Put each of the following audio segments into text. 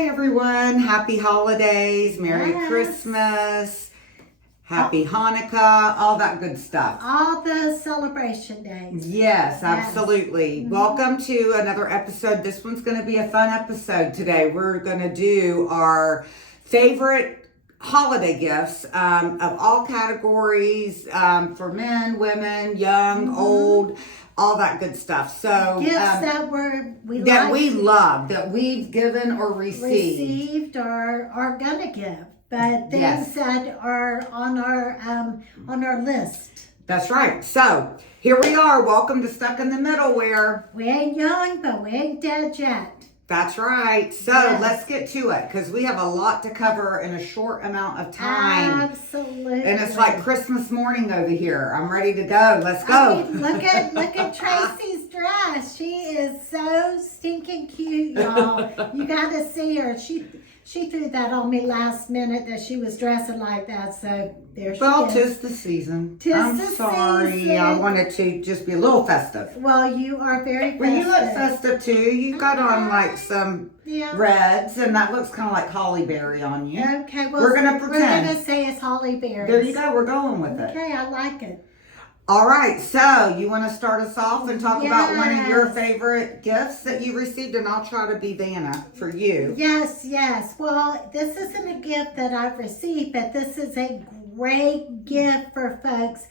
Hey everyone, happy holidays, Merry Yes. Christmas, Happy Hanukkah, all that good stuff. All the celebration days. Yes, absolutely. Welcome to another episode. This one's going to be a fun episode today. We're going to do our favorite holiday gifts of all categories for men, women, young, old, all that good stuff. So Gifts that we love, that we've given or received or are gonna give, but things that are on our list. That's right. So here we are. Welcome to Stuck in the Middle, where we ain't young, but we ain't dead yet. That's right. So let's get to it, because we have a lot to cover in a short amount of time. Absolutely. And it's like Christmas morning over here. I'm ready to go. Let's go. I mean, look at Traci's dress. She is so stinking cute, y'all. You got to see her. She threw that on me last minute that she was dressing like that. So there she is. Well, 'tis the season. I'm sorry. I wanted to just be a little festive. Well, you are very festive. Well, you look festive too. You got on like some reds, and that looks kind of like holly berry on you. Okay, well, we're gonna pretend. We're gonna say it's holly berry. There you go. We're going with it. Okay, I like it. All right, so you want to start us off and talk about one of your favorite gifts that you received, and I'll try to be Vanna for you. Yes. Well, this isn't a gift that I've received, but this is a great gift for folks.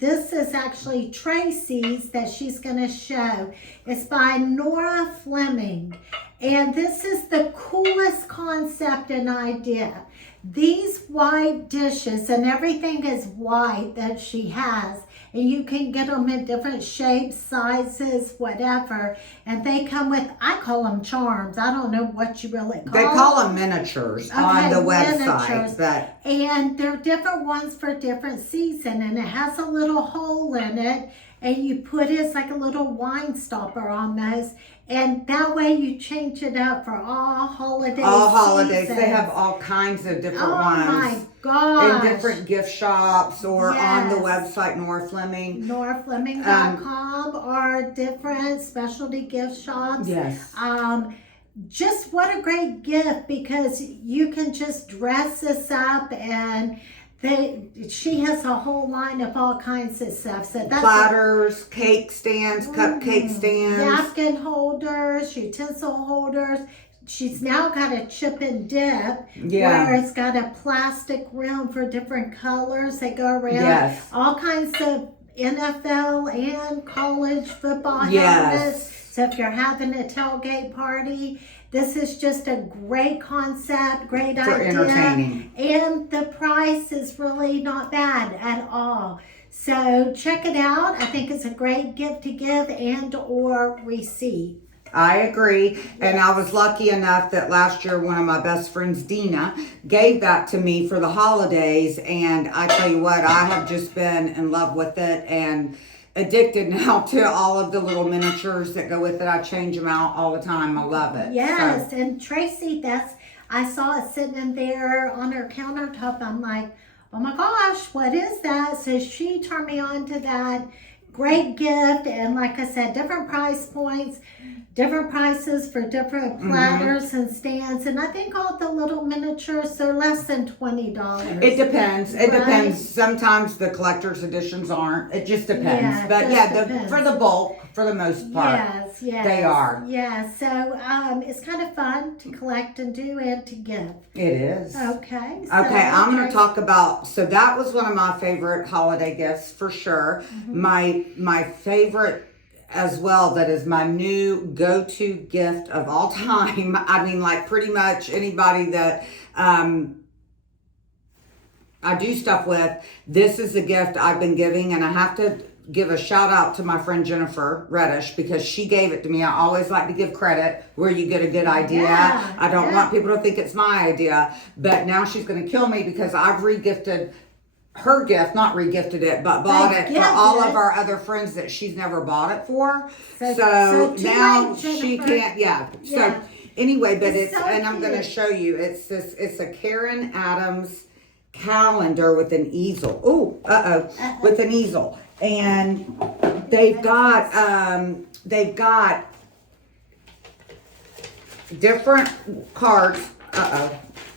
This is actually Traci's that she's going to show. It's by Nora Fleming, and this is the coolest concept and idea. These white dishes, and everything is white that she has, and you can get them in different shapes, sizes, whatever, and they come with, I call them charms. I don't know what you really call them. They call them miniatures on the website. But and they're different ones for different season, and it has a little hole in it, and you put it's like a little wine stopper almost, and that way you change it up for all holidays. All holidays. They have all kinds of different ones. Oh my gosh. In different gift shops or on the website Nora Fleming. NoraFleming.com or different specialty gift shops. Yes. Just what a great gift, because you can just dress this up, and she has a whole line of all kinds of stuff. So that's platters, cake stands, cupcake stands, napkin holders, utensil holders. She's now got a chip and dip where it's got a plastic rim for different colors that go around. Yes. All kinds of NFL and college football helmets. So if you're having a tailgate party, this is just a great concept, great idea. For entertaining. And the price is really not bad at all. So check it out. I think it's a great gift to give and or receive. I agree. And I was lucky enough that last year one of my best friends, Dina, gave that to me for the holidays. And I tell you what, I have just been in love with it and addicted now to all of the little miniatures that go with it. I change them out all the time. I love it. Yes, and Traci, I saw it sitting in there on her countertop. I'm like, oh my gosh, what is that? So she turned me on to that. Great gift, and like I said, different price points, different prices for different platters and stands, and I think all the little miniatures, they're less than $20. It depends. It depends. Sometimes the collector's editions aren't. It just depends. But depends. For the bulk, for the most part, they are. Yeah, so it's kind of fun to collect and do and to give. It is. Okay. So I'm going to talk about, so that was one of my favorite holiday gifts for sure. My favorite as well, that is my new go-to gift of all time. I mean, like pretty much anybody that I do stuff with, this is a gift I've been giving, and I have to give a shout out to my friend Jennifer Reddish, because she gave it to me. I always like to give credit where you get a good idea. I don't want people to think it's my idea, but now she's going to kill me because I've regifted her gift, not regifted it, but bought it for all of our other friends that she's never bought it for. So now she can't, So anyway, but it's so and I'm going to show you, it's a Karen Adams calendar with an easel. With an easel. And they've got different cards.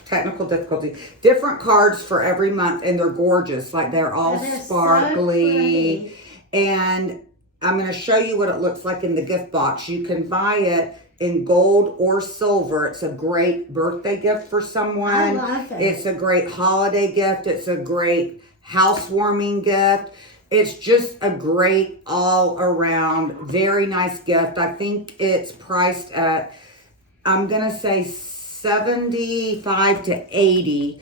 Technical difficulty. Different cards for every month, and they're gorgeous. Like they're all sparkly. So and I'm going to show you what it looks like in the gift box. You can buy it in gold or silver. It's a great birthday gift for someone. I love it. It's a great holiday gift. It's a great housewarming gift. It's just a great all around, very nice gift. I think it's priced at, I'm going to say 75 to 80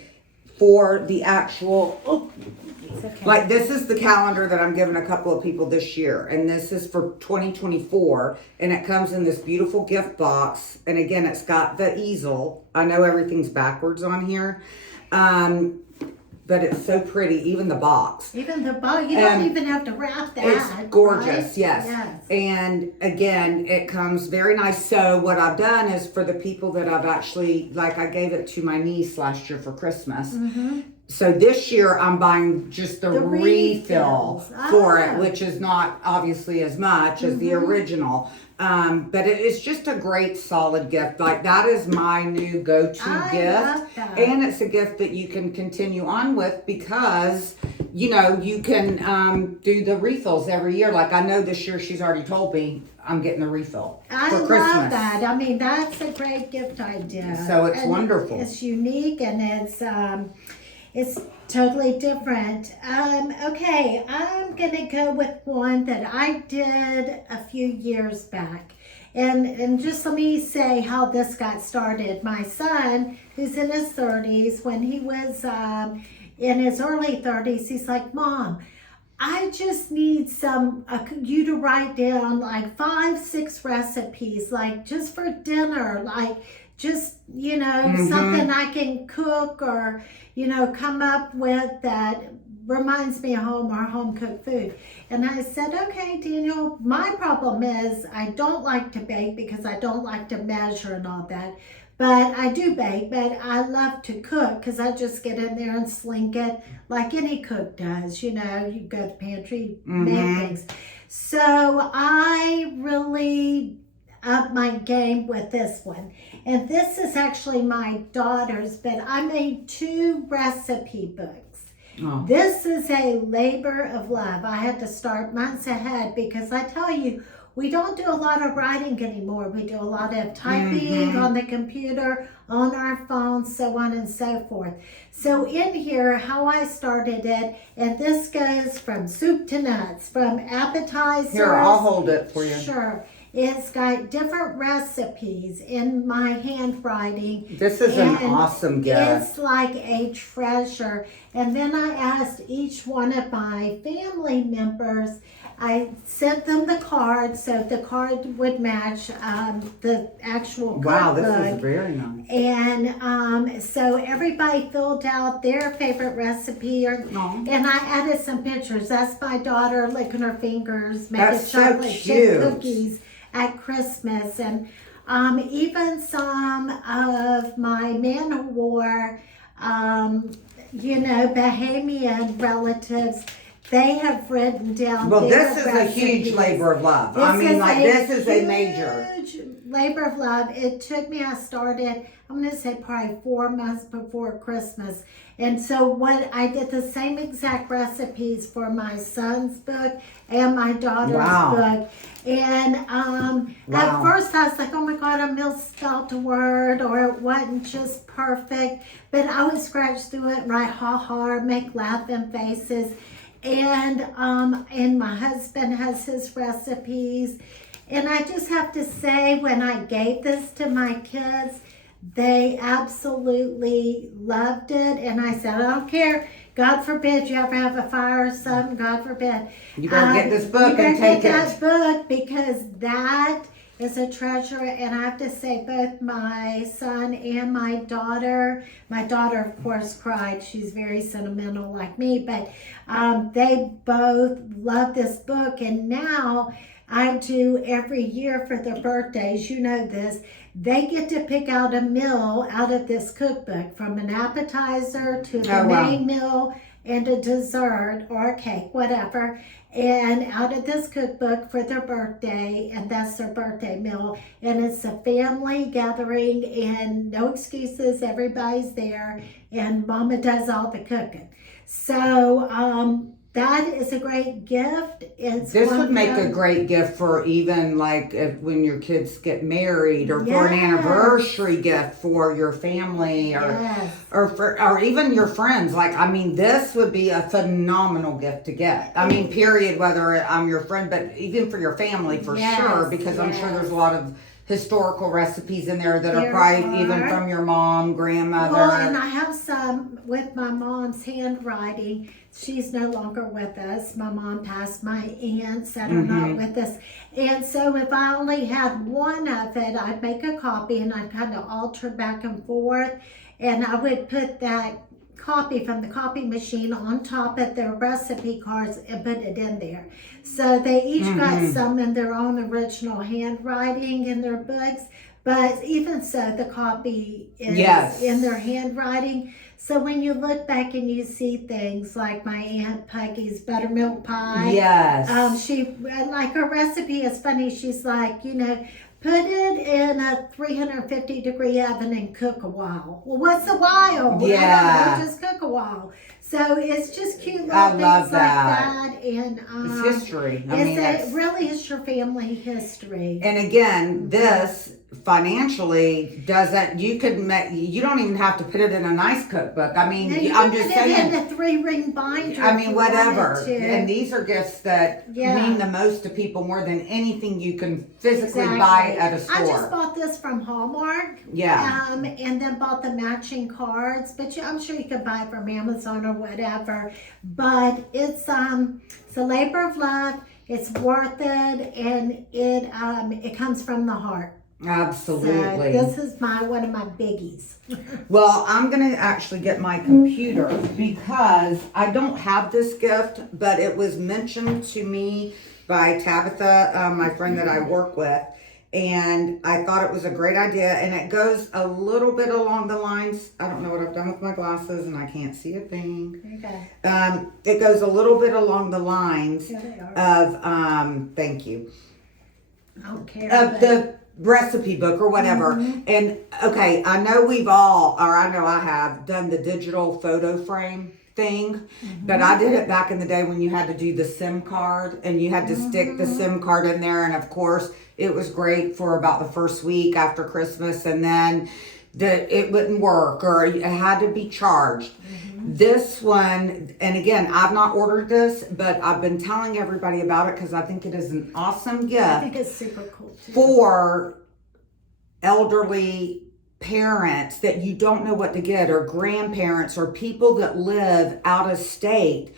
for the actual, okay. like this is the calendar that I'm giving a couple of people this year, and this is for 2024, and it comes in this beautiful gift box, and again it's got the easel. I know everything's backwards on here, but it's so pretty, even the box. Even the box, you don't even have to wrap that. It's gorgeous, right? yes. And again, it comes very nice. So what I've done is for the people that I've actually, like I gave it to my niece last year for Christmas. Mm-hmm. So this year I'm buying just the refill refills. for it, which is not obviously as much as the original. But it is just a great solid gift. Like that is my new go-to I gift. love that. And it's a gift that you can continue on with because, you know, you can do the refills every year. Like I know this year she's already told me I'm getting a refill I for love Christmas. that. I mean, that's a great gift idea. So it's And wonderful. It's unique and it's totally different. Okay, I'm gonna go with one that I did a few years back. And just let me say how this got started. My son, who's in his 30s, when he was in his early 30s, he's like, Mom, I just need you to write down like 5-6 recipes, like just for dinner, like just, you know, something I can cook or, you know, come up with that reminds me of home or home cooked food. And I said, okay, Daniel, my problem is I don't like to bake because I don't like to measure and all that. But I do bake, but I love to cook because I just get in there and slink it like any cook does. You know, you go to the pantry, make things. So I really up my game with this one. And this is actually my daughter's, but I made 2 recipe books. Oh. This is a labor of love. I had to start months ahead because I tell you, we don't do a lot of writing anymore. We do a lot of typing on the computer, on our phones, so on and so forth. So in here, how I started it, and this goes from soup to nuts, from appetizers. Here, I'll hold it for you. Sure. It's got different recipes in my handwriting. This is an awesome gift. It's like a treasure. And then I asked each one of my family members, I sent them the card so the card would match the actual cookbook. Wow, this is very nice. And so everybody filled out their favorite recipe, and I added some pictures. That's my daughter licking her fingers, making chocolate chip cookies at Christmas, and even some of my Man of War, you know, Bahamian relatives, they have written down. Well, their this is recipes. a huge labor of love. I mean, like this is a major. Huge labor of love. It took me, I started, I'm going to say probably 4 months before Christmas. And so what I did the same exact recipes for my son's book and my daughter's book. And at first I was like, oh my God, I misspelled a word or it wasn't just perfect. But I would scratch through it and write ha-ha, make laughing faces. And my husband has his recipes. And I just have to say, when I gave this to my kids, they absolutely loved it. And I said, I don't care. God forbid you ever have a fire or something. God forbid. You better get this book and take it. That book, because that is a treasure. And I have to say, both my son and my daughter, of course, cried. She's very sentimental like me. But they both love this book. And now I do every year for their birthdays, you know this, they get to pick out a meal out of this cookbook, from an appetizer to the main meal and a dessert or a cake, whatever, and out of this cookbook for their birthday, and that's their birthday meal. And it's a family gathering and no excuses, everybody's there, and Mama does all the cooking. So that is a great gift. This would make a great gift for even like when your kids get married, or for an anniversary gift for your family, or even your friends. Like, I mean, this would be a phenomenal gift to get. I mean, period, whether I'm your friend, but even for your family for sure, because I'm sure there's a lot of historical recipes in there that are probably even from your mom, grandmother. Well, and I have some with my mom's handwriting. She's no longer with us. My mom passed. My aunts that are not with us. And so if I only had one of it, I'd make a copy and I'd kind of alter back and forth. And I would put that copy from the copy machine on top of their recipe cards and put it in there. So they each got some in their own original handwriting in their books, but even so, the copy is in their handwriting. So when you look back and you see things like my Aunt Puggy's buttermilk pie, she, like, her recipe is funny. She's like, you know, put it in a 350-degree oven and cook a while. Well, what's a while? Yeah. I don't know, just cook a while. So it's just cute little things like that. And it's history. It really is your family history. And again, this financially doesn't, you don't even have to put it in a nice cookbook. I mean, I'm just saying, in a 3-ring binder. I mean, whatever. And these are gifts that mean the most to people, more than anything you can physically buy at a store. I just bought this from Hallmark. Yeah. And then bought the matching cards, but I'm sure you could buy it from Amazon or whatever. But it's a labor of love. It's worth it, and it comes from the heart. Absolutely. So this is one of my biggies. Well, I'm going to actually get my computer because I don't have this gift, but it was mentioned to me by Tabitha, my friend that I work with, and I thought it was a great idea, and it goes a little bit along the lines, I don't know what I've done with my glasses, and I can't see a thing. Okay. It goes a little bit along the lines of, thank you. I don't care. Of the recipe book or whatever. And okay, I know I have done the digital photo frame thing, but I did it back in the day when you had to do the SIM card and you had to stick the SIM card in there, and of course it was great for about the first week after Christmas, and then it wouldn't work or it had to be charged. This one, and again, I've not ordered this, but I've been telling everybody about it because I think it is an awesome gift. I think it's super cool too. For elderly parents that you don't know what to get, or grandparents, or people that live out of state.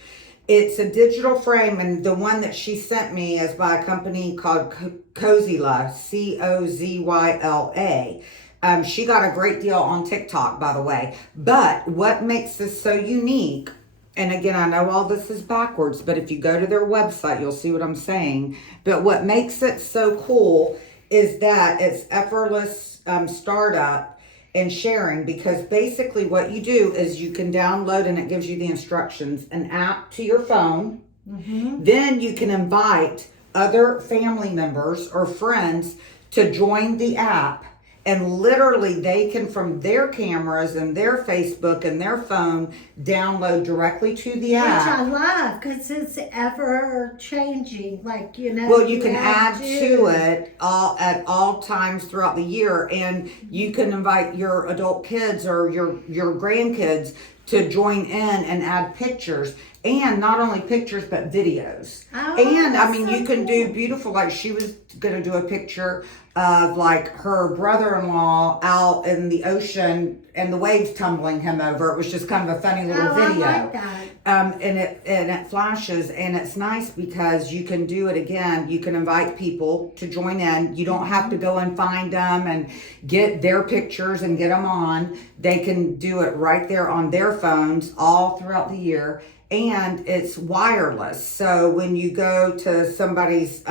It's a digital frame, and the one that she sent me is by a company called Cozyla, Cozyla. She got a great deal on TikTok, by the way. But what makes this so unique, and again, I know all this is backwards, but if you go to their website, you'll see what I'm saying. But what makes it so cool is that it's effortless startup and sharing, because basically what you do is you can download, and it gives you the instructions, an app to your phone. Then you can invite other family members or friends to join the app. And literally they can, from their cameras and their Facebook and their phone, download directly to the app. Which I love, because it's ever changing. Like, you know. Well, you can add to it at all times throughout the year. And you can invite your adult kids or your grandkids to join in and add pictures. And not only pictures, but videos. And I mean, you can do beautiful, like she was going to do a picture of like her brother-in-law out in the ocean and the waves tumbling him over. It was just kind of a funny little video. I like that. And it flashes, and it's nice because you can do it again. You can invite people to join in. You don't have to go and find them and get their pictures and get them on. They can do it right there on their phones all throughout the year. And it's wireless. So when you go to somebody's,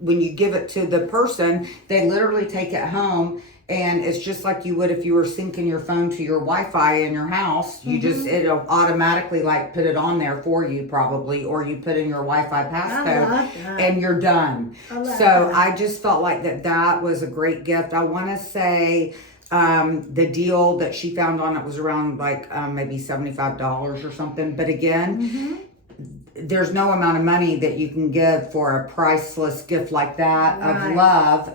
when you give it to the person, they literally take it home And it's just like you would if you were syncing your phone to your Wi-Fi in your house. You just, it'll automatically like put it on there for you probably, or you put in your Wi-Fi passcode and you're done. So I just felt like that was a great gift. I want to say the deal that she found on it was around like maybe $75 or something. But again, there's no amount of money that you can give for a priceless gift like that of love.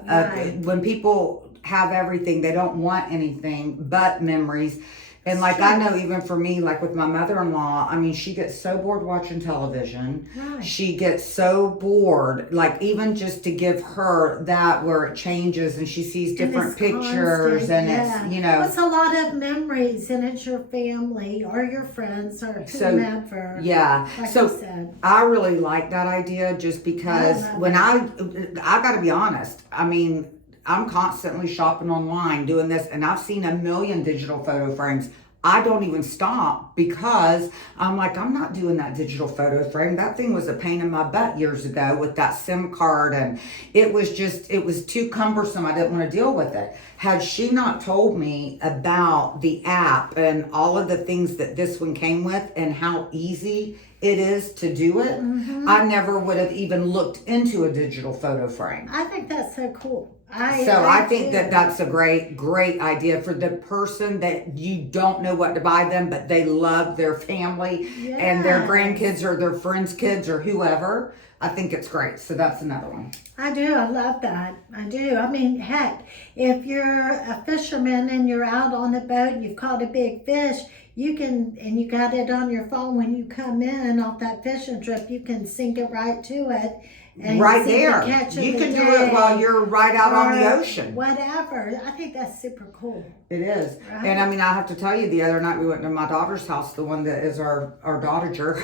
When people have everything, they don't want anything but memories. And like I know even for me, like with my mother-in-law, I mean, she gets so bored watching television. She gets so bored, like even just to give her that where it changes and she sees different pictures and it's, you know. It's a lot of memories and it's your family or your friends or whomever. Like so I said. I really like that idea just because when I got to be honest, I mean, I'm constantly shopping online doing this and I've seen a million digital photo frames. I don't even stop because I'm like, I'm not doing that digital photo frame. That thing was a pain in my butt years ago with that SIM card and it was too cumbersome. I didn't want to deal with it. Had she not told me about the app and all of the things that this one came with and how easy it is to do it, I never would have even looked into a digital photo frame. I think that's so cool. I think that's a great idea for the person that you don't know what to buy them, but they love their family and their grandkids or their friends' kids or whoever. I think it's great. So that's another one. I do. I love that. I do. I mean, heck, if you're a fisherman and you're out on the boat and you've caught a big fish, you got it on your phone when you come in off that fishing trip, you can sync it right to it. And right there. You can do it while you're right out on the ocean. Whatever. I think that's super cool. It is. Right? And I mean, I have to tell you, the other night we went to my daughter's house, the one that is our dotager.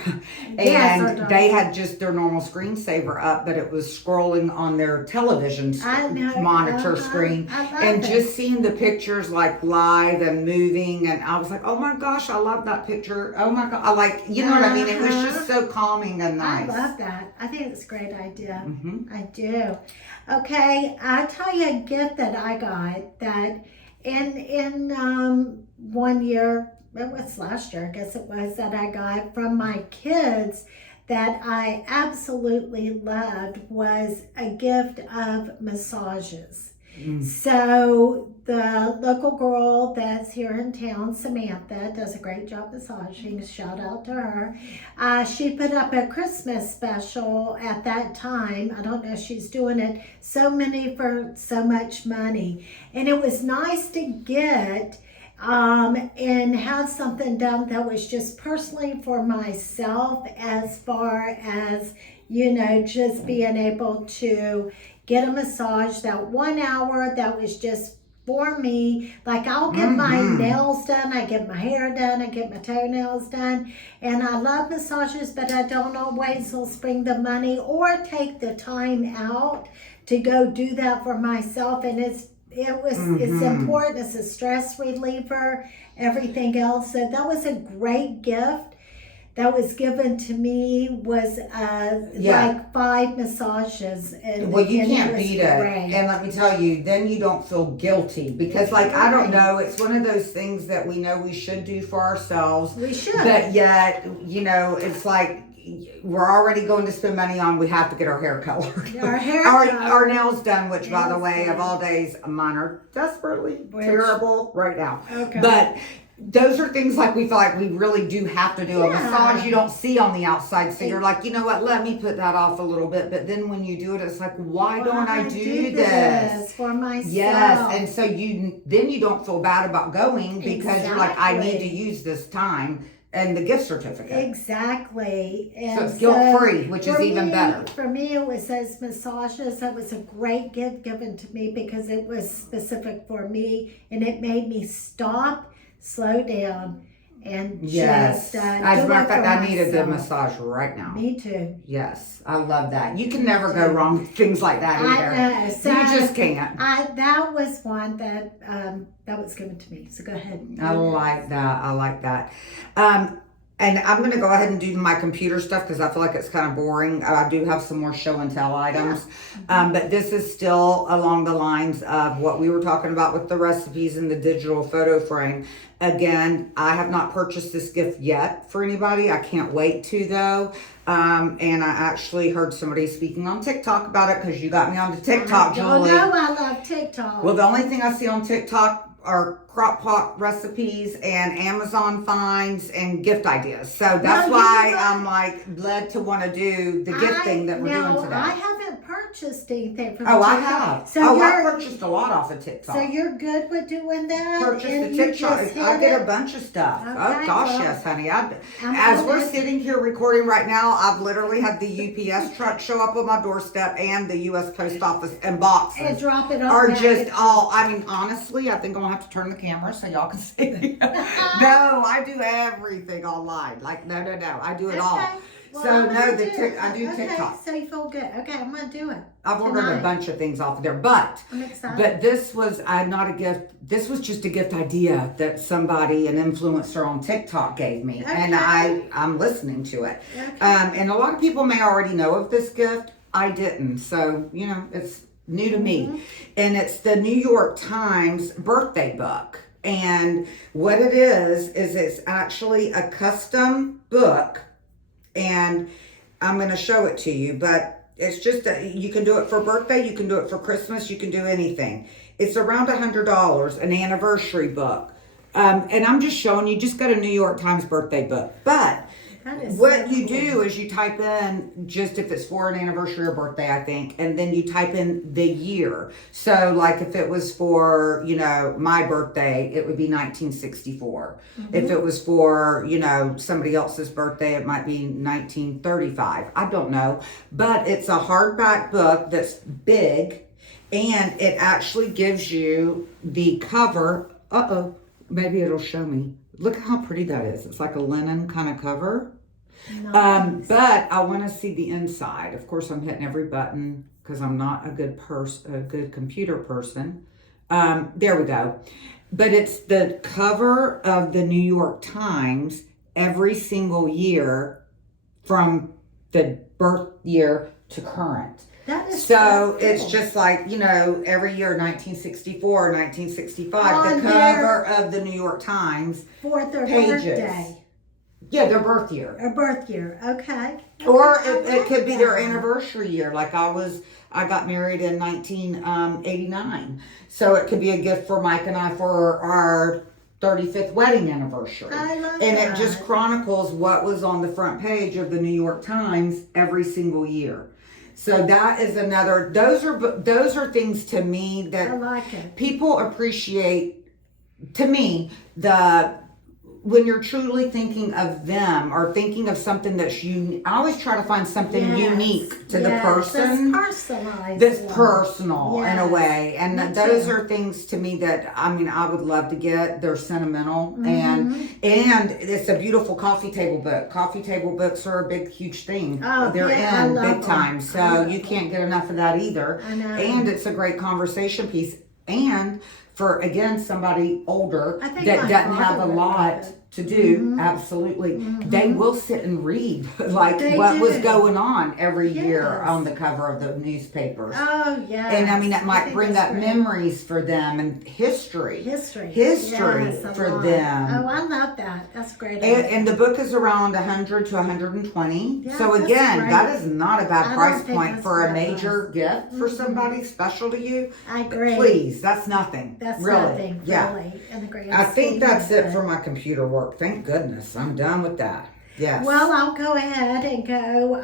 And they had just their normal screensaver up, but it was scrolling on their television monitor screen. And just seeing the pictures like live and moving. And I was like, oh my gosh, I love that picture. Oh my God. I like, you know what I mean? It was just so calming and nice. I love that. I think it's a great idea. I do. Okay, I'll tell you a gift that I got that in 1 year, it was last year, I guess it was, that I got from my kids that I absolutely loved was a gift of massages. So the local girl that's here in town, Samantha, does a great job massaging. Shout out to her. She put up a Christmas special at that time. I don't know if she's doing it. So many for so much money. And it was nice to get and have something done that was just personally for myself as far as, you know, just being able to get a massage, that 1 hour that was just for me. Like I'll get my nails done, I get my hair done, I get my toenails done. And I love massages, but I don't always will spring the money or take the time out to go do that for myself. And it's important. It's a stress reliever, everything else. So that was a great gift. That was given to me was like 5 massages. And well, you can't beat it. And let me tell you, then you don't feel guilty because like, I don't know, it's one of those things that we know we should do for ourselves. We should. But yet, you know, it's like, we're already going to spend money on, we have to get our hair colored. Our nails done, which by the way, of all days, mine are desperately terrible right now. But those are things like we feel like we really do have to do. A massage you don't see on the outside, so you're like, you know what, let me put that off a little bit. But then when you do it, it's like, why don't I do this for myself? Yes, and so you don't feel bad about going because you're like, I need to use this time. And the gift certificate. Exactly. And so it's guilt-free, which is even better. For me, it was those massages. That was a great gift given to me because it was specific for me. And it made me stop, slow down, and just as a matter of fact, I needed the massage right now. Me too. Yes, I love that. You can never go wrong with things like that either. I know. So you just can't. That was one that was given to me. So go ahead. I like that. And I'm going to go ahead and do my computer stuff because I feel like it's kind of boring. I do have some more show and tell items. But this is still along the lines of what we were talking about with the recipes and the digital photo frame. Again, I have not purchased this gift yet for anybody. I can't wait to, though. And I actually heard somebody speaking on TikTok about it because you got me onto TikTok, Julie. No, I love TikTok. Well, the only thing I see on TikTok are crock pot recipes and Amazon finds and gift ideas. So that's why I'm like led to want to do the gift thing that we're doing today. I haven't purchased anything from TikTok. TikTok. I have. So I purchased a lot off of TikTok. So you're good with doing that? Purchased the TikTok. I get a bunch of stuff. Okay, oh gosh, yes, honey. As we're sitting here recording right now, I've literally had the UPS truck show up on my doorstep and the U.S. Post Office and boxes. And drop it on are just all. I mean, honestly, I think I'm gonna have to turn the camera so y'all can see. No, I do everything online. Like no, I do it all. Well, so no, I do okay, TikTok. So you feel good. Okay, I'm gonna do it. I've ordered a bunch of things off of there, but I'm excited. But this was not a gift. This was just a gift idea that somebody, an influencer on TikTok, gave me, and I'm listening to it. Okay. And a lot of people may already know of this gift. I didn't, so it's new to me, and it's the New York Times birthday book. And what it is it's actually a custom book, and I'm going to show it to you, but it's just, you can do it for birthday, you can do it for Christmas, you can do anything. It's around $100, an anniversary book. And I'm just showing you, just got a New York Times birthday book. But what you do is you type in just if it's for an anniversary or birthday, I think, and then you type in the year. So like if it was for, my birthday, it would be 1964. If it was for, somebody else's birthday, it might be 1935. I don't know. But it's a hardback book that's big, and it actually gives you the cover. Maybe it'll show me. Look how pretty that is. It's like a linen kind of cover. Nice. But I want to see the inside. Of course, I'm hitting every button because I'm not a good computer person. There we go. But it's the cover of the New York Times every single year from the birth year to current. That is so it's just like, every year, 1964, 1965, the cover of the New York Times for their pages. Birthday. Yeah, their birth year. A birth year, okay. Or it could be their anniversary year. Like I got married in 1989. So it could be a gift for Mike and I for our 35th wedding anniversary. I love and that. It just chronicles what was on the front page of the New York Times every single year. So that is another, those are things to me that I like it. People appreciate, to me, when you're truly thinking of them or thinking of something that's unique. I always try to find something unique to the person. That's personalized. That's personal in a way. And those are things to me that, I would love to get. They're sentimental. And it's a beautiful coffee table book. Coffee table books are a big, huge thing. Oh, They're in big time. So you can't get enough of that either. I know. And it's a great conversation piece. And for, again, somebody older that doesn't have a lot to do, absolutely. They will sit and read what was going on every year on the cover of the newspapers. Oh, yeah. And it might bring up memories for them and history yes, for them. Oh, I love that. That's great. And the book is around 100 to 120. Yeah, so again, that's that is not a bad price point for a major gift for somebody special to you. I agree. Please, that's nothing. That's really. nothing, yeah. really. In the grand I think that's scheme of it for my computer work. Thank goodness. I'm done with that. Yes. Well, I'll go ahead and go.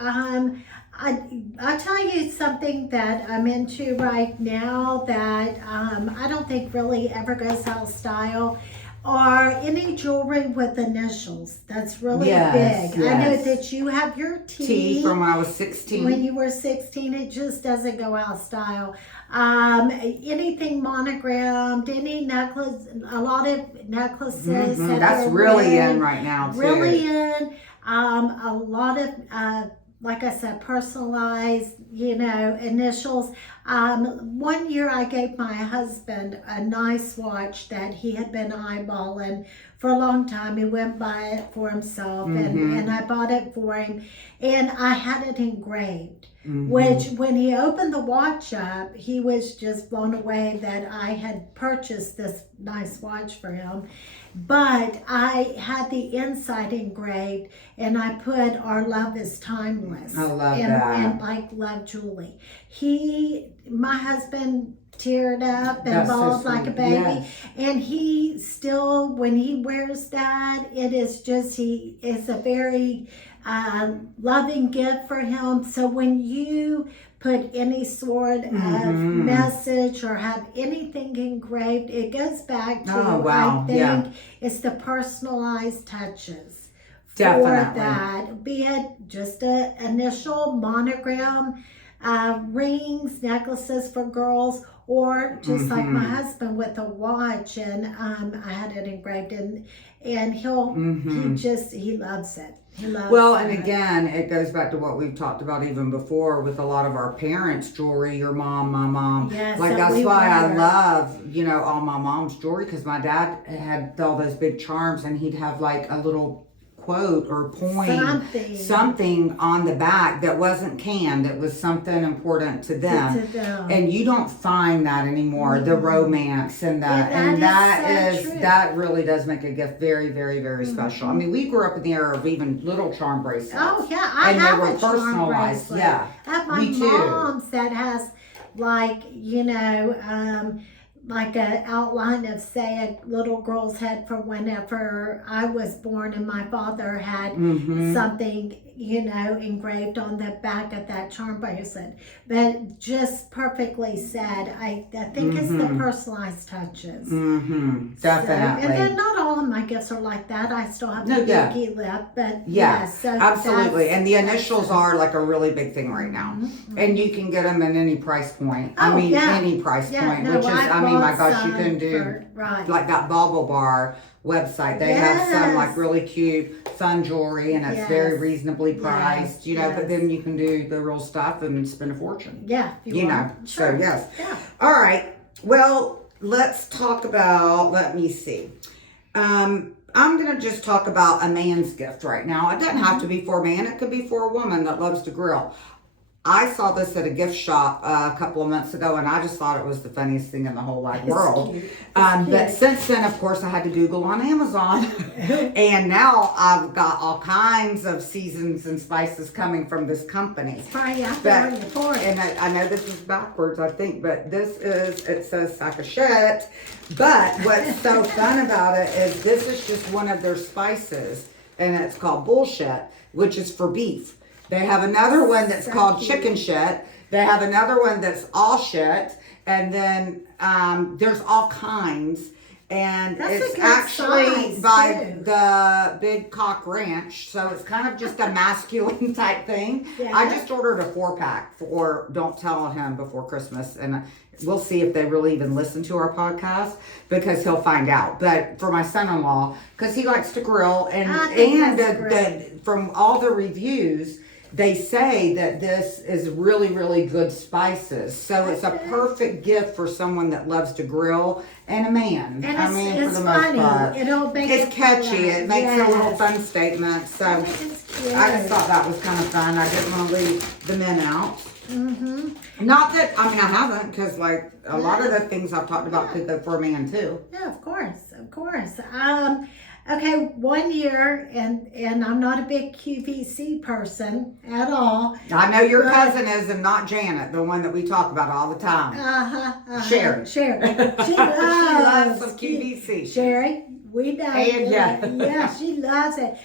I'll tell you something that I'm into right now that I don't think really ever goes out of style, or any jewelry with initials. That's really big. Yes. I know that you have your T from when I was 16. When you were 16, it just doesn't go out of style. Anything monogrammed, any necklace, a lot of necklaces. That's really in right now too. Really in. A lot of like I said, personalized, initials. One year I gave my husband a nice watch that he had been eyeballing for a long time. He went by it for himself, and I bought it for him, and I had it engraved. Which, when he opened the watch up, he was just blown away that I had purchased this nice watch for him. But I had the inside engraved, and I put "Our love is timeless." I love that. And like "Love, Julie." My husband teared up and That's so bawled like a sweet. baby. Yes. And he still, when he wears that, it's a very loving gift for him. So when you put any sort of message or have anything engraved, it goes back to, I think, it's the personalized touches. Definitely. For that, be it just an initial monogram, rings, necklaces for girls, or just like my husband with a watch, and I had it engraved, and he loves it. He loves and again, it goes back to what we've talked about even before with a lot of our parents' jewelry, your mom, my mom. Yes, like that's why I love, all my mom's jewelry, because my dad had all those big charms, and he'd have like a little quote or point, something on the back that wasn't canned. It was something important to them. And you don't find that anymore. The romance and that, that really does make a gift very, very, very special. I mean, we grew up in the era of even little charm bracelets. Oh yeah, I have a charm bracelet. Yeah, I have my mom's that has like like an outline of, say, a little girl's head for whenever I was born, and my father had something, engraved on the back of that charm bracelet. But just perfectly said, I think it's the personalized touches. Definitely. And then not all of my gifts are like that. I still have the pinky lip, but so absolutely. And the initials are like a really big thing right now. And you can get them at any price point. Any price point, which is, my gosh, you can do like that Bauble Bar website. They have some like really cute fun jewelry, and it's very reasonably priced, but then you can do the real stuff and spend a fortune. Yeah. Sure. So yes. Yeah. All right. Well, let's talk about, let me see. I'm going to just talk about a man's gift right now. It doesn't have to be for a man. It could be for a woman that loves to grill. I saw this at a gift shop a couple of months ago, and I just thought it was the funniest thing in the whole wide world. But since then, of course, I had to Google on Amazon. And now I've got all kinds of seasons and spices coming from this company. It's probably out there on the board. And I know this is backwards, I think, but it says sachet. But what's so fun about it is this is just one of their spices, and it's called bullshit, which is for beef. They have another one that's called chicken shit. They have another one that's all shit. And then there's all kinds. And it's actually by the Big Cock Ranch. So it's kind of just a masculine type thing. Yeah. I just ordered a 4-pack for Don't Tell Him before Christmas. And we'll see if they really even listen to our podcast, because he'll find out. But for my son-in-law, because he likes to grill. And from all the reviews, they say that this is really, really good spices. So it's a perfect gift for someone that loves to grill and a man. And for the most part. It's catchy. It makes a little fun statement. So I just thought that was kind of fun. I didn't want to leave the men out. Not that, I haven't, because like a lot of the things I've talked about could go for a man too. Yeah, of course. Okay, 1 year, and I'm not a big QVC person at all. I know your cousin is, and not Janet, the one that we talk about all the time. Sherry. She loves some QVC. Sherry, we know. And she loves it.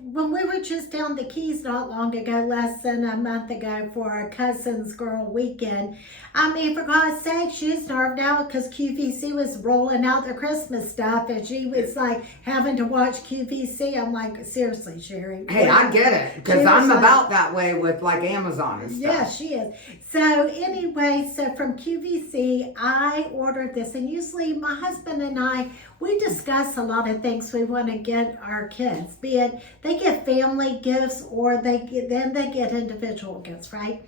When we were just down the Keys not long ago, less than a month ago, for our cousin's girl weekend, for God's sake, she was nerved out because QVC was rolling out their Christmas stuff, and she was like having to watch QVC. I'm like, seriously, Sherry. Hey, I get it, because I'm about that way with like Amazon and stuff. Yeah, she is. So anyway, from QVC, I ordered this, and usually my husband and I, we discuss a lot of things we want to get our kids, be it they get family gifts or they get individual gifts, right?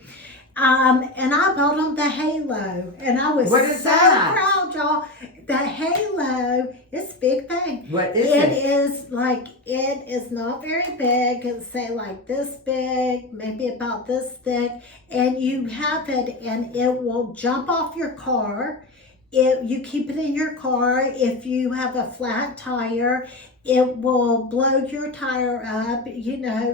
And I bought them the halo, and I was What is so that? proud, y'all. The halo, it's a big thing. What is it? It is like, it is not very big. It's say like this big, maybe about this thick, and you have it, and it will jump off your car. You keep it in your car. If you have a flat tire, it will blow your tire up,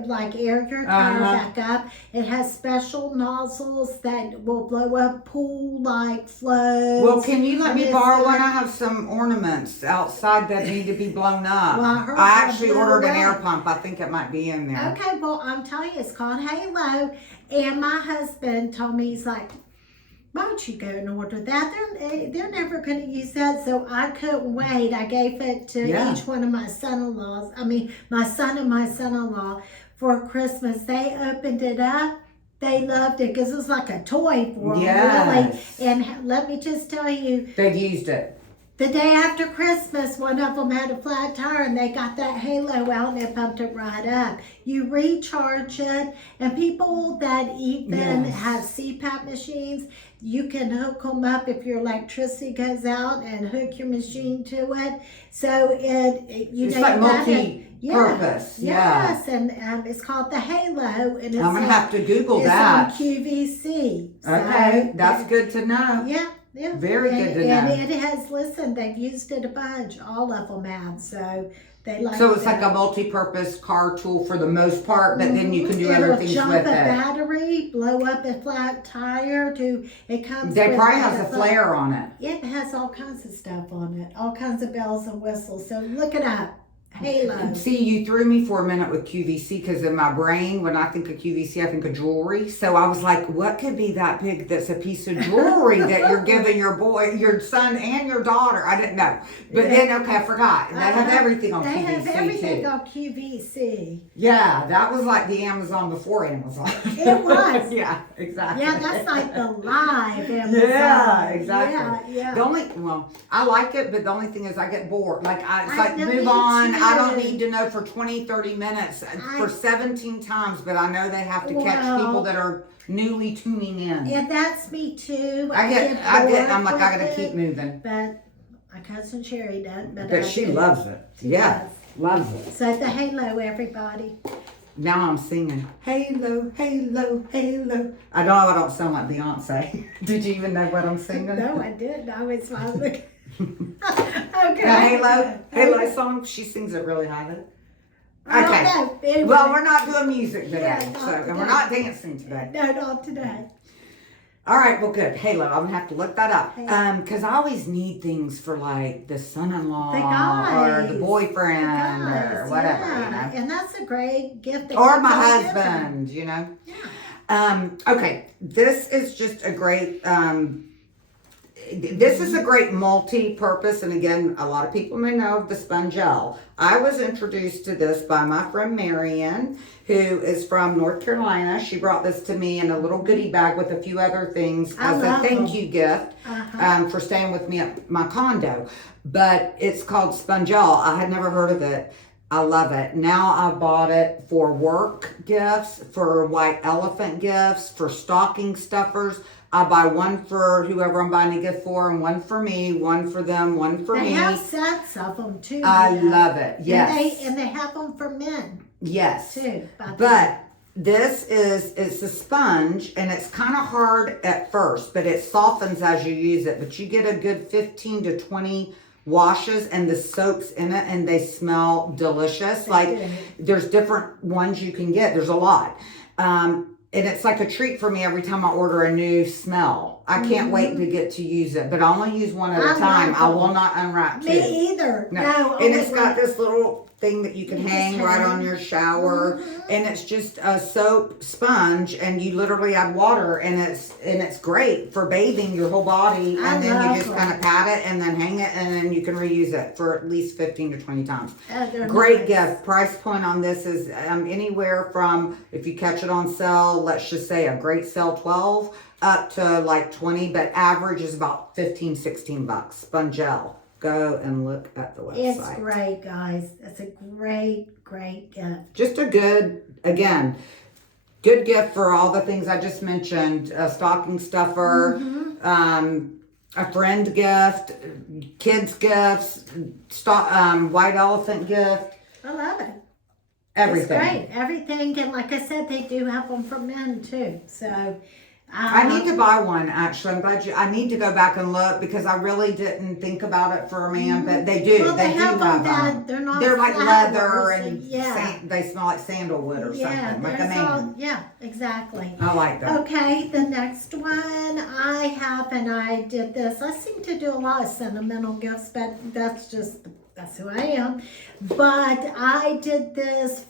like air your tire back up. It has special nozzles that will blow up pool-like flows. Well, can you let me borrow one? I have some ornaments outside that need to be blown up. Well, I actually ordered an air pump. I think it might be in there. Okay, well, I'm telling you, it's called Halo. And my husband told me, he's like, why don't you go and order that? They're never going to use that, so I couldn't wait. I gave it to each one of my son-in-laws. I mean, my son and my son-in-law for Christmas. They opened it up. They loved it because it was like a toy for them, really. And let me just tell you, they've used it. The day after Christmas, one of them had a flat tire and they got that halo out and it pumped it right up. You recharge it, and people that even have CPAP machines, you can hook them up if your electricity goes out and hook your machine to it. So it's like multi-purpose. Yes, and it's called the Halo. And it's I'm going to have to Google that. It's on QVC. Okay, that's good to know. Yeah. Yeah. Very good to know. And it has, listen, they've used it a bunch. All of them have. So they like So it's like a multi-purpose car tool for the most part, but then you can do other things with it. It'll jump a battery, blow up a flat tire. It comes. They probably has a flare on it. It has all kinds of stuff on it. All kinds of bells and whistles. So look it up. Halo. See, you threw me for a minute with QVC because in my brain, when I think of QVC, I think of jewelry. So I was like, what could be that big that's a piece of jewelry that you're giving your son and your daughter? I didn't know. But then, okay, I forgot. They have everything on QVC, They have everything too. on QVC. Yeah, that was like the Amazon before Amazon. It was. Yeah, exactly. Yeah, that's like the live Amazon. Yeah, exactly. Yeah. I like it, but the only thing is I get bored. Like, it's like, move on. I don't need to know for 20, 30 minutes for 17 times, but I know they have to catch people that are newly tuning in. Yeah, that's me too. I'm like, I gotta keep moving. But my cousin Sherry doesn't. But she loves it. Yeah, loves it. So the Halo, everybody. Now I'm singing, Halo, Halo, Halo. I know I don't sound like Beyonce. Did you even know what I'm singing? No, I didn't. I was like, okay. The Halo song, she sings it really high. Okay. Anyway. Well, we're not doing music today, today. And we're not dancing today. No, not today. All right, well, good. Halo, I'm gonna have to look that up. Because I always need things for like the son-in-law, the guys, or the boyfriend, or whatever. Yeah. And that's a great gift. Or my husband, Yeah. Okay, this is just a great. This is a great multi-purpose, and again, a lot of people may know of the Spongel. I was introduced to this by my friend Marion, who is from North Carolina. She brought this to me in a little goodie bag with a few other things as a thank you gift for staying with me at my condo. But it's called Spongel. I had never heard of it. I love it. Now I bought it for work gifts, for white elephant gifts, for stocking stuffers. I buy one for whoever I'm buying a gift for, and one for me, one for them, one for me. They have sets of them too. I love it. Yes. And they have them for men. Yes. Too. But it's a sponge, and it's kind of hard at first, but it softens as you use it. But you get a good 15 to 20 washes, and the soap's in it, and they smell delicious. There's different ones you can get. There's a lot. And it's like a treat for me every time I order a new smell. I can't wait to get to use it, but I only use one at a time. I will not unwrap two. Me either. No. And it's got this little thing that you can hang right on your shower, and it's just a soap sponge, and you literally add water, and it's great for bathing your whole body, and then you just kind of pat it and then hang it, and then you can reuse it for at least 15 to 20 times. Great gift. Price point on this is anywhere from, if you catch it on sale, let's just say a great sale 12 up to like 20, but average is about 15, 16 bucks. Spongel. go and look at the website. It's great, guys. It's a great gift. Just a good, again, good gift for all the things I just mentioned. A stocking stuffer, a friend gift, kids gifts, white elephant gift. I love it. Everything. It's great. Everything. And like I said, they do have them for men too. So I need to buy one, actually. I'm glad I need to go back and look because I really didn't think about it for a man, but they do. Well, they do have them. They're like flowers, leather and yeah. They smell like sandalwood or something, like a man. Yeah, exactly. I like that. Okay, the next one I have, and I did this. I seem to do a lot of sentimental gifts, but that's who I am. But I did this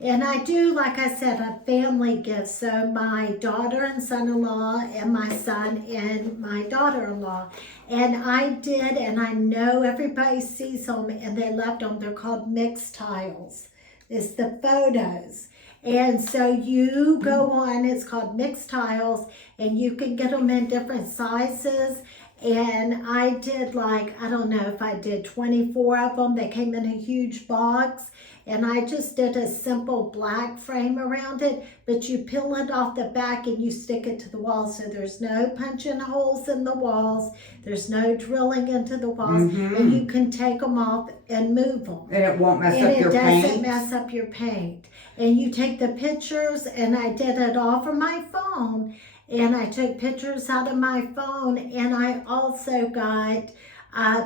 and I do, like I said, a family gift. So my daughter and son-in-law and my son and my daughter-in-law. And I did, and I know everybody sees them and they love them. They're called mixed tiles. It's the photos. And so you go on, it's called mixed tiles, and you can get them in different sizes. And I did I don't know if I did 24 of them. They came in a huge box. And I just did a simple black frame around it, but you peel it off the back and you stick it to the wall. So there's no punching holes in the walls. There's no drilling into the walls. And you can take them off and move them. And it won't mess up your paint? And it doesn't mess up your paint. And you take the pictures, and I did it all from my phone. And I took pictures out of my phone, and I also got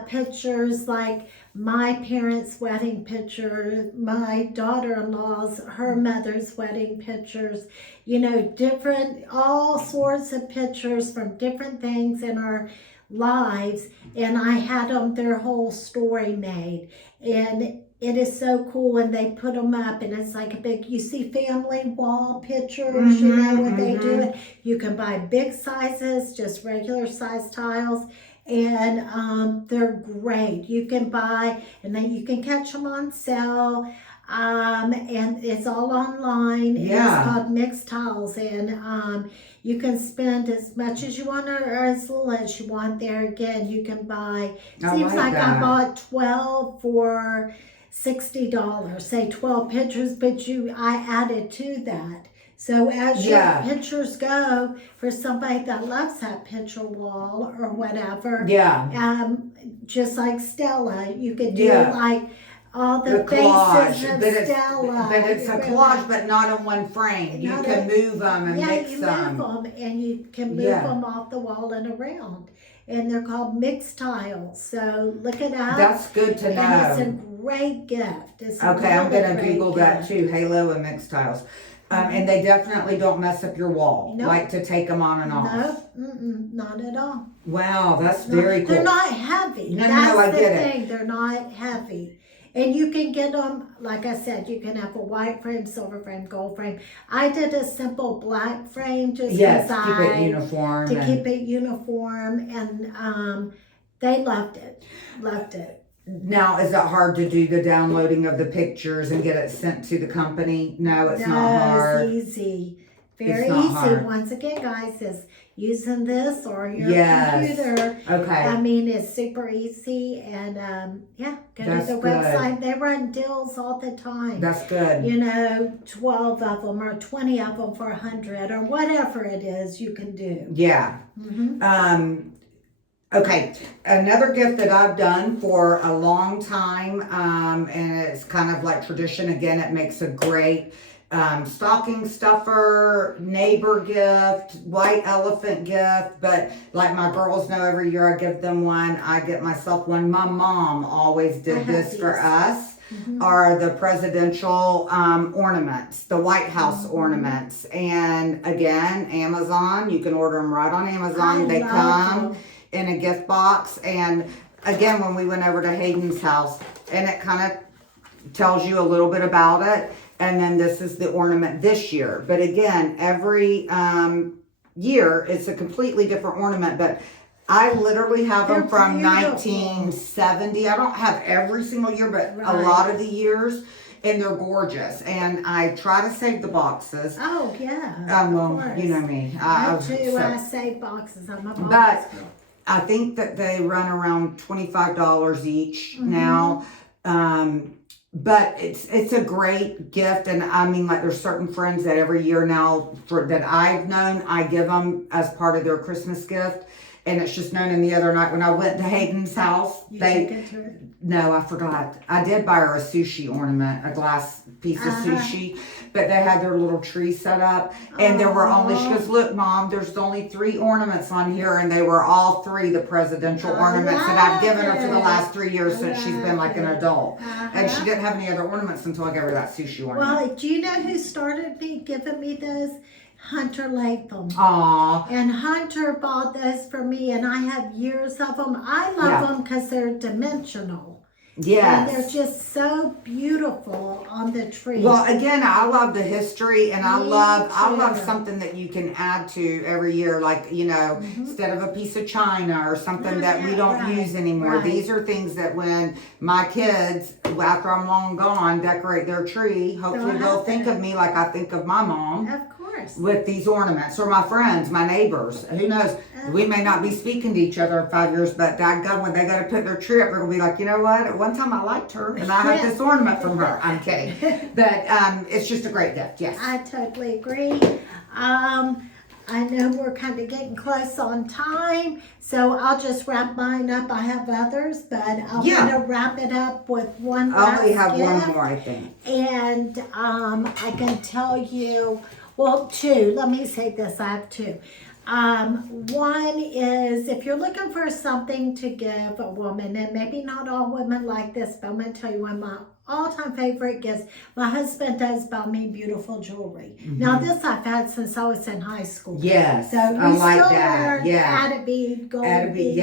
pictures like my parents' wedding picture, my daughter-in-law's, her mother's wedding pictures, all sorts of pictures from different things in our lives. And I had them their whole story made. And it is so cool when they put them up, and it's like you see family wall pictures, when they do it. You can buy big sizes, just regular size tiles. And they're great. You can buy, and then you can catch them on sale. And it's all online. Yeah. It's called Mixed Tiles. And you can spend as much as you want or as little as you want there. Again, you can buy, seems like I bought 12 for $60. Say 12 pictures, but I added to that. So as your pictures go, for somebody that loves that picture wall or whatever, just like Stella, you could do all the faces of Stella. But it's a collage, but not in one frame. You can move them and mix them. Yeah, you move them, and you can move them off the wall and around. And they're called mixed tiles. So look it up. That's good to know. And it's a great gift. I'm going to Google that too, Halo and mixed tiles. And they definitely don't mess up your wall, like to take them on and off. No, not at all. Wow, that's very cool. They're not heavy. No, I get it. They're not heavy. And you can get them, like I said, you can have a white frame, silver frame, gold frame. I did a simple black frame just keep it uniform. Keep it uniform, and they loved it. Now, is it hard to do the downloading of the pictures and get it sent to the company? No, it's not hard. It's easy. Very easy. Hard. Once again, guys, is using this or your computer. Okay. I mean, it's super easy. And go to the website. They run deals all the time. That's good. 12 of them or 20 of them for $100 or whatever it is you can do. Yeah. Okay, another gift that I've done for a long time, and it's kind of like tradition. Again, it makes a great stocking stuffer, neighbor gift, white elephant gift. But like my girls know, every year I give them one. I get myself one. My mom always did this for us. Are the presidential ornaments, the White House ornaments. And again, Amazon, you can order them right on Amazon. They come in a gift box. And again, when we went over to Hayden's house, and it kind of tells you a little bit about it. And then this is the ornament this year. But again, every year it's a completely different ornament. But I literally have them from 1970. I don't have every single year, but a lot of the years. And they're gorgeous. And I try to save the boxes. Oh, yeah. Well, you know me. I save boxes. I'm a box girl. I think that they run around $25 each now. But it's a great gift, and I mean, like, there's certain friends that every year now that I've known, I give them as part of their Christmas gift. And it's just known. And the other night when I went to Hayden's house, no, I forgot. I did buy her a sushi ornament, a glass piece of sushi, but they had their little tree set up, and there were only, she goes, look, Mom, there's only 3 ornaments on here, and they were all 3 the presidential ornaments that I've given her for the last 3 years since she's been like an adult. And she didn't have any other ornaments until I gave her that sushi ornament. Well, do you know who started giving me those? Hunter Latham. Aww. And Hunter bought those for me, and I have years of them. I love them because they're dimensional. Yes. And they're just so beautiful on the tree. Well, again, I love the history, and I love something that you can add to every year, like, you know, instead of a piece of china or something that we don't use anymore. These are things that when my kids, after I'm long gone, decorate their tree, hopefully they'll think of me like I think of my mom. Of course. With these ornaments, or my friends, my neighbors. Who knows? We may not be speaking to each other in 5 years, but when they go to put their tree up, they're going to be like, you know what? At one time I liked her, and I have this ornament from her. I'm kidding. But it's just a great gift, yes. I totally agree. I know we're kind of getting close on time, so I'll just wrap mine up. I have others, but I'm going to wrap it up with one last I only have gift. one more, I think. And I can tell you, well, 2. Let me say this. I have 2. One is, if you're looking for something to give a woman, and maybe not all women like this, but I'm going to tell you one of my all-time favorite gifts. My husband does buy me beautiful jewelry. Now, this I've had since I was in high school. Yes, so I like that. Learn add a bead, gold beads.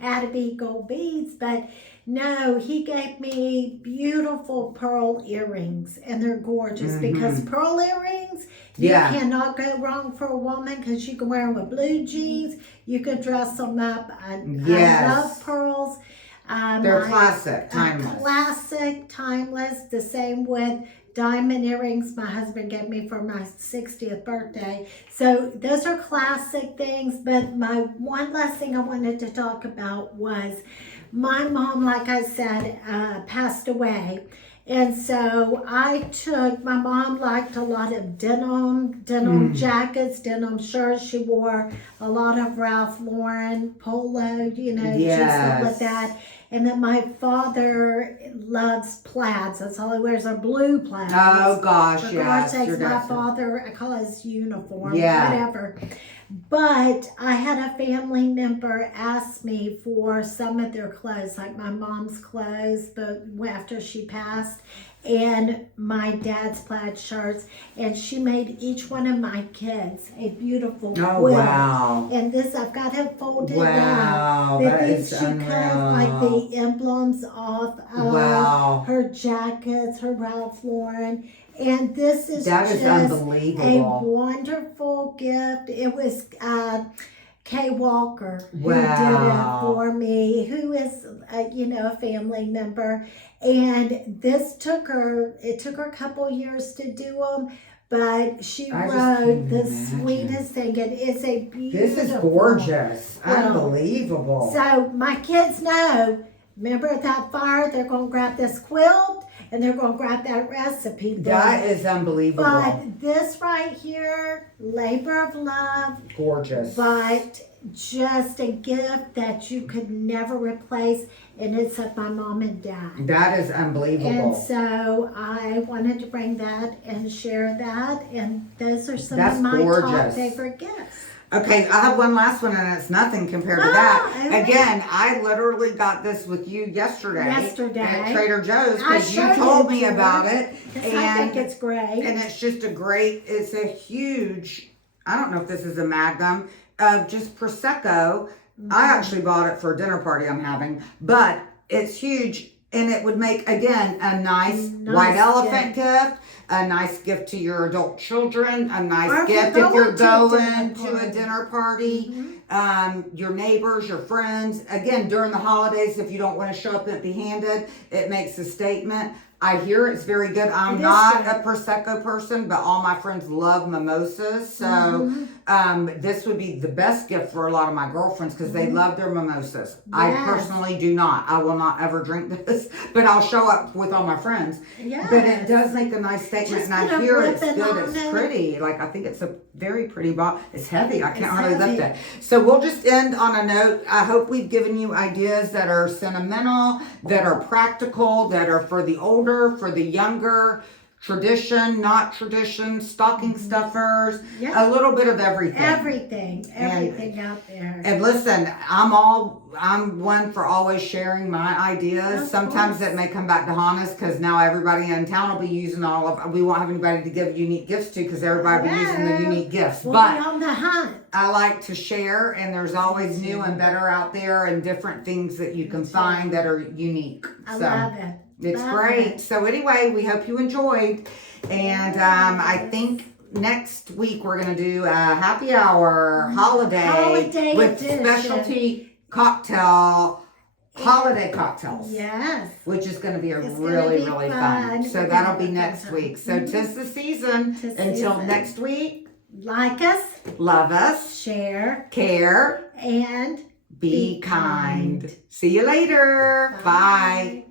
Add a bead, gold beads. But no, he gave me beautiful pearl earrings, and they're gorgeous because pearl earrings, you cannot go wrong for a woman because you can wear them with blue jeans. You can dress them up. I love pearls. They're classic, timeless. Classic, timeless. The same with diamond earrings my husband gave me for my 60th birthday. So those are classic things. But my one last thing I wanted to talk about was my mom, like I said, passed away. And so my mom liked a lot of denim jackets, denim shirts. She wore a lot of Ralph Lauren, polo, you know, stuff like that. And then my father loves plaids. That's all he wears are blue plaids. Oh, gosh, For yes. God's sakes, my father, I call it his uniform, whatever. But I had a family member ask me for some of their clothes, like my mom's clothes, but after she passed, and my dad's plaid shirts, and she made each one of my kids a beautiful quilt. Wow. And this, I've got it folded Wow, up. that is she unreal. cut like the emblems off of her jackets, her Ralph Lauren. And this is just unbelievable. A wonderful gift. It was Kay Walker who did it for me, who is a family member. And this took her a couple years to do them, but she wrote the sweetest thing. And it's a beautiful. This is gorgeous. Unbelievable. So my kids know, remember at that fire, they're going to grab this quilt and they're going to grab that recipe book. That is unbelievable. But this right here, labor of love. Gorgeous. But just a gift that you could never replace, and it's of my mom and dad. That is unbelievable. And so I wanted to bring that and share that, and those are some of my top favorite gifts. Okay, I have one last one, and it's nothing compared to that. Okay. Again, I literally got this with you yesterday at Trader Joe's because you told me about it. And I think it's great. And it's just it's a huge, I don't know if this is a magnum, of just Prosecco. I actually bought it for a dinner party I'm having, but it's huge, and it would make, again, a nice white elephant gift, a nice gift to your adult children, a nice gift if you're going to a dinner party. your neighbors, your friends. Again, during the holidays, if you don't want to show up empty-handed, it makes a statement. I hear it's very good. I'm not a Prosecco person, but all my friends love mimosas. So this would be the best gift for a lot of my girlfriends because they love their mimosas. Yes. I personally do not. I will not ever drink this, but I'll show up with all my friends. Yes. But it does make a nice statement, Just and I put a hear it's ribbon good. on It's it. pretty. Like, I think it's a very pretty bottle. It's heavy. I can't It's hardly lift heavy. it. So we'll just end on a note. I hope we've given you ideas that are sentimental, that are practical, that are for the older, for the younger, tradition, not tradition, stocking stuffers, Yeah. a little bit of everything. Everything out there. And listen, I'm one for always sharing my ideas. Of Sometimes course. it may come back to haunt us because now everybody in town will be using we won't have anybody to give unique gifts to because everybody will be using the unique gifts. We'll But be on the hunt. I like to share, and there's always new and better out there and different things that you can find that are unique. I love it. It's Love great. it. So anyway, we hope you enjoyed. And I think next week we're going to do a happy hour holiday with edition. specialty holiday cocktails. Yes. Which is going to be It's really, gonna be really fun. fun. So We're that'll gonna be have a next good week. time. So 'tis the season. Tis Until season. next week, Like us, love us, share, care, and be kind. See you later. Bye.